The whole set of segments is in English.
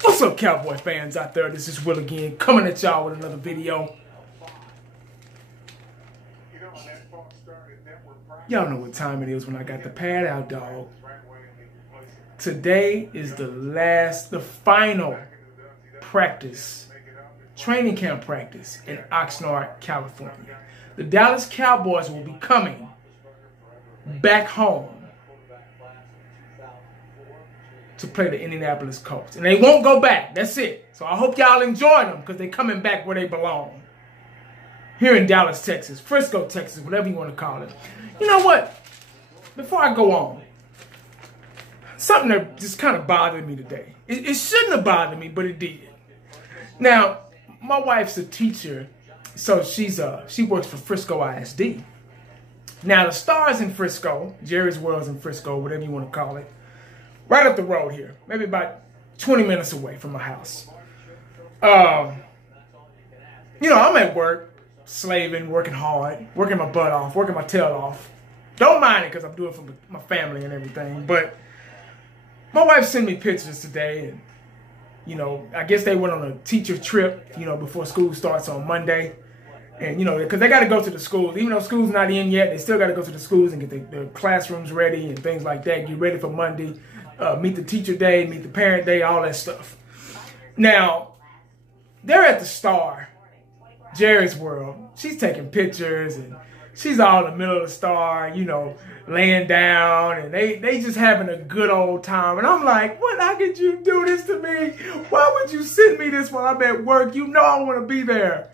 What's up, Cowboy fans out there? This is Will again, coming at y'all with another video. Y'all know what time it is when I got the pad out, dog. Today is the final practice, training camp practice in Oxnard, California. The Dallas Cowboys will be coming back home to play the Indianapolis Colts. And they won't go back. That's it. So I hope y'all enjoy them because they're coming back where they belong. Here in Dallas, Texas. Frisco, Texas, whatever you want to call it. You know what? Before I go on, something that just kind of bothered me today. It shouldn't have bothered me, but it did. Now, my wife's a teacher, so she works for Frisco ISD. Now, the Stars in Frisco, Jerry's World's in Frisco, whatever you want to call it, right up the road here, maybe about 20 minutes away from my house. You know, I'm at work, slaving, working hard, working my butt off, working my tail off. Don't mind it because I'm doing it for my family and everything. But my wife sent me pictures today, and, you know, I guess they went on a teacher trip, you know, before school starts on Monday. And, you know, because they got to go to the schools. Even though school's not in yet, they still got to go to the schools and get their classrooms ready and things like that. Get ready for Monday. Meet the teacher day, meet the parent day, all that stuff. Now, they're at the Star, Jerry's World. She's taking pictures, and she's all in the middle of the Star, you know, laying down, and they just having a good old time. And I'm like, what? How could you do this to me? Why would you send me this while I'm at work? You know I want to be there.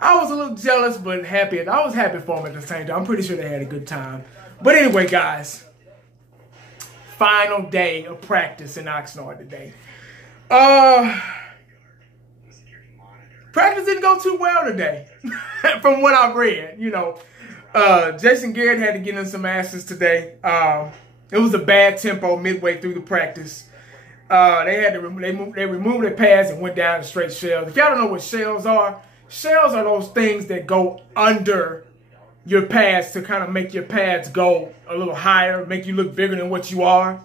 I was a little jealous, but happy. I was happy for them at the same time. I'm pretty sure they had a good time. But anyway, guys, final day of practice in Oxnard today. Practice didn't go too well today, from what I've read. You know, Jason Garrett had to get in some asses today. It was a bad tempo midway through the practice. They had to they removed their pads and went down to straight shells. If y'all don't know what shells are those things that go under your pads to kind of make your pads go a little higher, make you look bigger than what you are.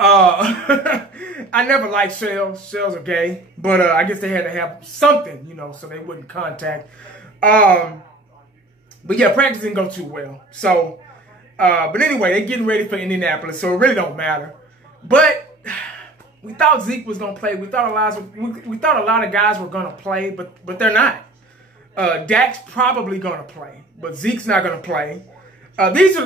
I never liked shells. Shells are gay, but I guess they had to have something, you know, so they wouldn't contact. But yeah, practice didn't go too well. So, but anyway, they're getting ready for Indianapolis, so it really don't matter. But we thought Zeke was gonna play. We thought a lot of guys were gonna play, but they're not. Dak's probably gonna play, but Zeke's not gonna play. This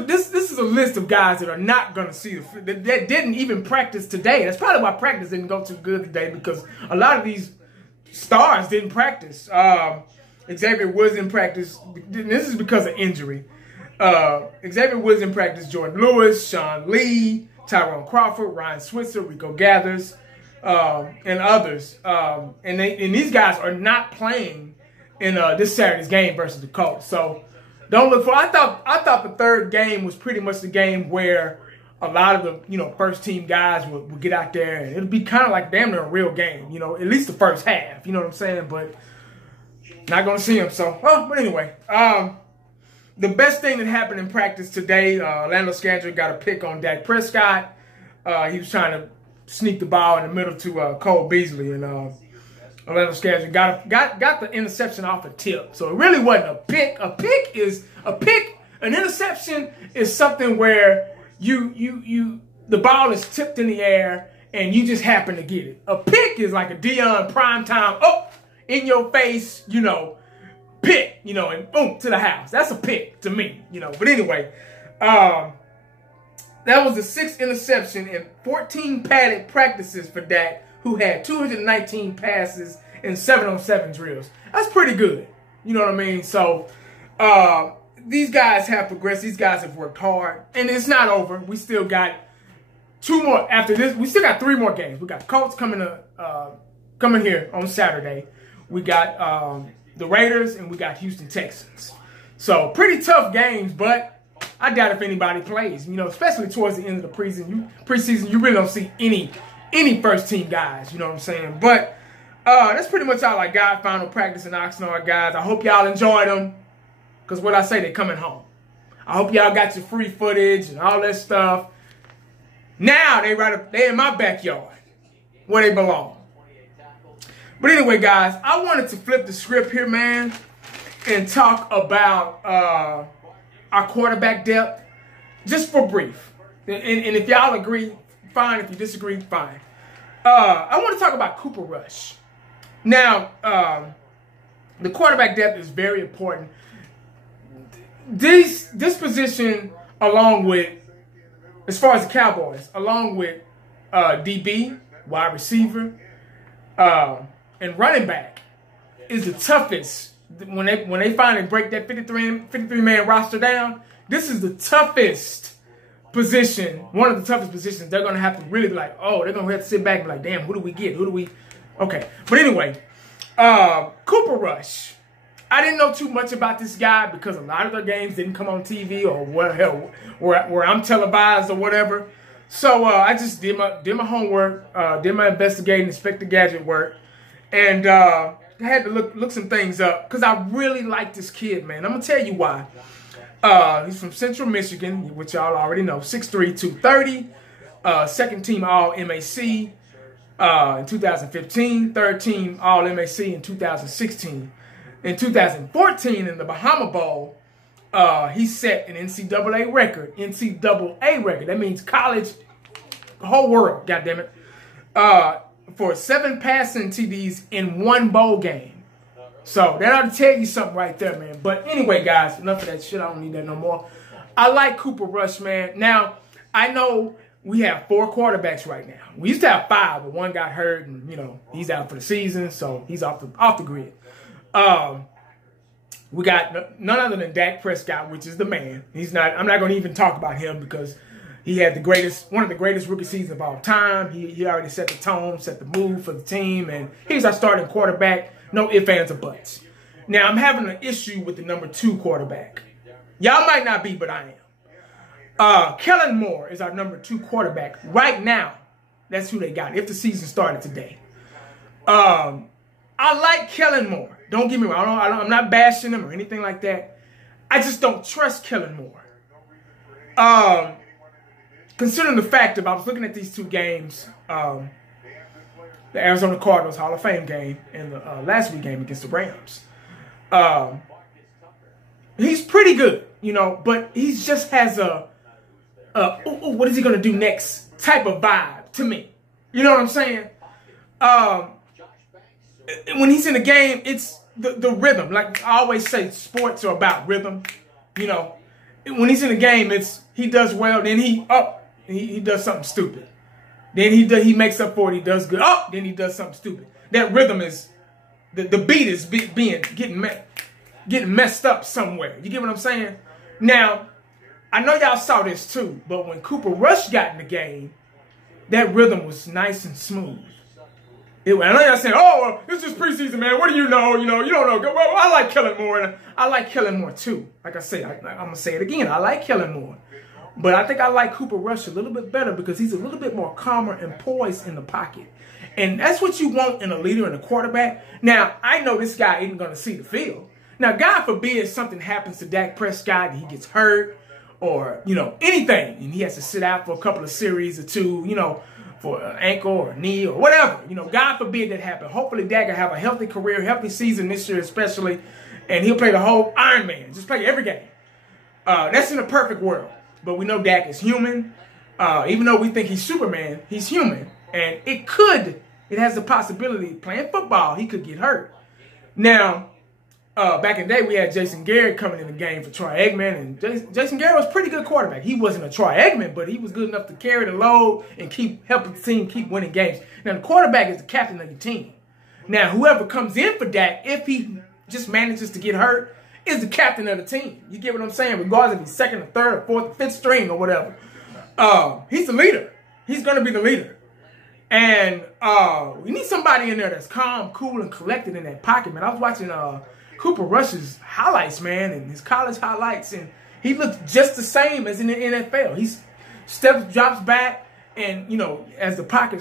is a list of guys that are not going to see that didn't even practice today. That's probably why practice didn't go too good today, because a lot of these stars didn't practice. Xavier Woods didn't practice. This is because of injury. Xavier Woods didn't practice. Jordan Lewis, Sean Lee, Tyrone Crawford, Ryan Switzer, Rico Gathers, and others. And these guys are not playing in this Saturday's game versus the Colts. So don't look for. I thought the third game was pretty much the game where a lot of the first team guys would get out there, and it'd be kind of like damn near a real game, at least the first half. You know what I'm saying? But not gonna see them. So, but anyway, the best thing that happened in practice today, Orlando Scandrick got a pick on Dak Prescott. He was trying to sneak the ball in the middle to Cole Beasley, and Orlando Scandrick got the interception off a tip. So it really wasn't a pick. An interception is something where the ball is tipped in the air and you just happen to get it. A pick is like a Deion primetime, in your face, pick, and boom, to the house. That's a pick to me, But anyway, that was the 6th interception in 14 padded practices for Dak, who had 219 passes and 7-on-7 drills. That's pretty good. You know what I mean? So, these guys have progressed. These guys have worked hard. And it's not over. We still got 2 more. After this, we still got 3 more games. We got Colts coming here on Saturday. We got the Raiders, and we got Houston Texans. So, pretty tough games, but I doubt if anybody plays. Especially towards the end of the preseason, you really don't see any first-team guys, you know what I'm saying? But that's pretty much all I got. Final practice in Oxnard, guys. I hope y'all enjoyed them. Because what I say, they coming home. I hope y'all got your free footage and all that stuff. Now they in my backyard where they belong. But anyway, guys, I wanted to flip the script here, man, and talk about our quarterback depth just for brief. And if y'all agree, fine. If you disagree, fine. I want to talk about Cooper Rush. Now, the quarterback depth is very important. This position, along with, as far as the Cowboys, along with DB, wide receiver, and running back, is the toughest. When they finally break that 53-man roster down, this is the toughest position, one of the toughest positions. They're going to have to really be like, oh, they're going to have to sit back and be like, damn, who do we get? Okay. But anyway, Cooper Rush. I didn't know too much about this guy because a lot of their games didn't come on TV or where I'm televised or whatever. So I just did my homework, did my investigating, Inspector Gadget work, and I had to look some things up because I really like this kid, man. I'm going to tell you why. He's from Central Michigan, which y'all already know, 6'3", 230, second team All-MAC in 2015, third team All-MAC in 2016. In 2014, in the Bahama Bowl, he set an NCAA record. That means college, the whole world, goddammit, for 7 passing TDs in 1 bowl game. So that ought to tell you something right there, man. But anyway, guys, enough of that shit. I don't need that no more. I like Cooper Rush, man. Now, I know we have 4 quarterbacks right now. We used to have 5, but one got hurt, and he's out for the season, so he's off the grid. We got none other than Dak Prescott, which is the man. I'm not going to even talk about him because he had one of the greatest rookie seasons of all time. He already set the tone, set the mood for the team, and he's our starting quarterback. No ifs, ands, or buts. Now, I'm having an issue with the number 2 quarterback. Y'all might not be, but I am. Kellen Moore is our number 2 quarterback right now. That's who they got, if the season started today. I like Kellen Moore. Don't get me wrong. I'm not bashing him or anything like that. I just don't trust Kellen Moore. Considering the fact that I was looking at these 2 games, the Arizona Cardinals Hall of Fame game and the last week game against the Rams. He's pretty good, but he just has a what is he going to do next type of vibe to me. You know what I'm saying? When he's in the game, it's the rhythm. Like I always say, sports are about rhythm. When he's in the game, he does well, then he does something stupid. Then he makes up for it, he does good. Then he does something stupid. That rhythm is, the beat is getting messed up somewhere. You get what I'm saying? Now, I know y'all saw this too, but when Cooper Rush got in the game, that rhythm was nice and smooth. I know y'all saying, oh, this is preseason, man. What do you know? You don't know. Well, I like Kellen Moore. And I like Kellen Moore, too. Like I say, I'm going to say it again. I like Kellen Moore. But I think I like Cooper Rush a little bit better because he's a little bit more calmer and poised in the pocket. And that's what you want in a leader and a quarterback. Now, I know this guy isn't going to see the field. Now, God forbid something happens to Dak Prescott and he gets hurt or, anything. And he has to sit out for a couple of series or 2, for an ankle or a knee or whatever. God forbid that happen. Hopefully Dak will have a healthy career, healthy season this year especially, and he'll play the whole Iron Man. Just play every game. That's in a perfect world. But we know Dak is human. Even though we think he's Superman, he's human. And it has the possibility, playing football, he could get hurt. Now, back in the day, we had Jason Garrett coming in the game for Troy Aikman, and Jason Garrett was a pretty good quarterback. He wasn't a Troy Aikman, but he was good enough to carry the load and keep helping the team keep winning games. Now, the quarterback is the captain of your team. Now, whoever comes in for Dak, if he just manages to get hurt, is the captain of the team. You get what I'm saying? Regardless if he's second or third or fourth or fifth string or whatever. He's the leader. He's going to be the leader. And we need somebody in there that's calm, cool, and collected in that pocket, man. I was watching Cooper Rush's highlights, man, and his college highlights, and he looks just the same as in the NFL. He drops back, And you know, as the pocket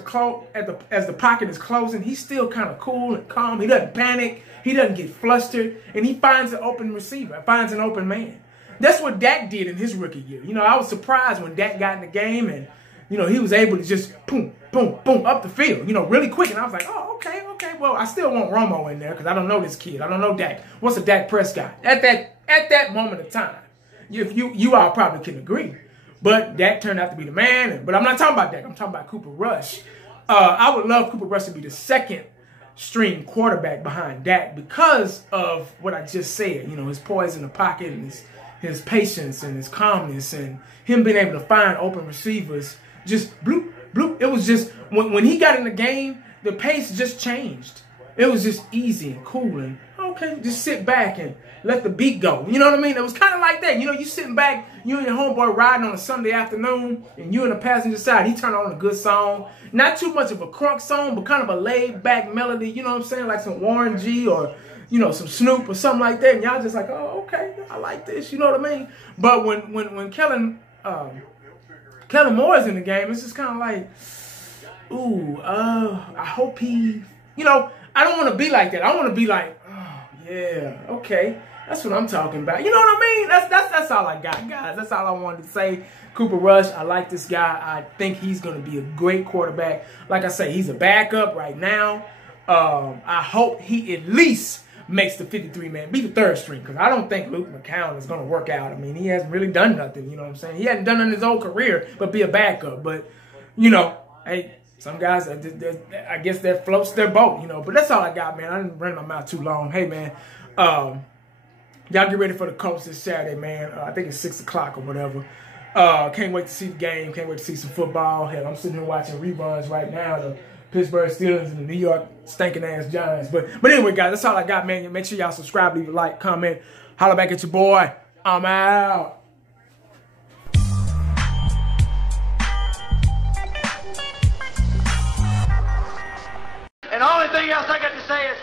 is closing, he's still kind of cool and calm. He doesn't panic. He doesn't get flustered, and he finds an open receiver, finds an open man. That's what Dak did in his rookie year. You know, I was surprised when Dak got in the game, and you know, he was able to just boom, boom, boom up the field. You know, really quick. And I was like, oh, okay. Well, I still want Romo in there because I don't know this kid. I don't know Dak. What's a Dak Prescott at that moment of time? You all probably can agree. But Dak turned out to be the man. But I'm not talking about Dak. I'm talking about Cooper Rush. I would love Cooper Rush to be the second string quarterback behind Dak because of what I just said. You know, his poise in the pocket and his patience and his calmness and him being able to find open receivers. Just bloop, bloop. It was just, when he got in the game, the pace just changed. It was just easy and cool and, okay, just sit back and let the beat go. You know what I mean? It was kind of like that. You know, you sitting back, you and your homeboy riding on a Sunday afternoon, and you in the passenger side, he turned on a good song. Not too much of a crunk song, but kind of a laid-back melody, you know what I'm saying? Like some Warren G or, you know, some Snoop or something like that. And y'all just like, oh, okay, I like this, you know what I mean? But when Kellen Moore is in the game, it's just kind of like, ooh, I hope he, you know, I don't want to be like that. I want to be like, oh, yeah, okay. That's what I'm talking about. You know what I mean? That's all I got, guys. That's all I wanted to say. Cooper Rush, I like this guy. I think he's going to be a great quarterback. Like I say, he's a backup right now. I hope he at least makes the 53-man, be the third string, because I don't think Luke McCown is going to work out. I mean, he hasn't really done nothing, you know what I'm saying? He hasn't done it in his whole career, but be a backup. But, you know, hey, some guys, I guess that floats their boat, you know. But that's all I got, man. I didn't run my mouth too long. Hey, man, y'all get ready for the Colts this Saturday, man. I think it's 6 o'clock or whatever. Can't wait to see the game. Can't wait to see some football. Hell, I'm sitting here watching reruns right now. The Pittsburgh Steelers and the New York stinking-ass Giants. But anyway, guys, that's all I got, man. Make sure y'all subscribe, leave a like, comment. Holla back at your boy. I'm out. And the only thing else I got to say is,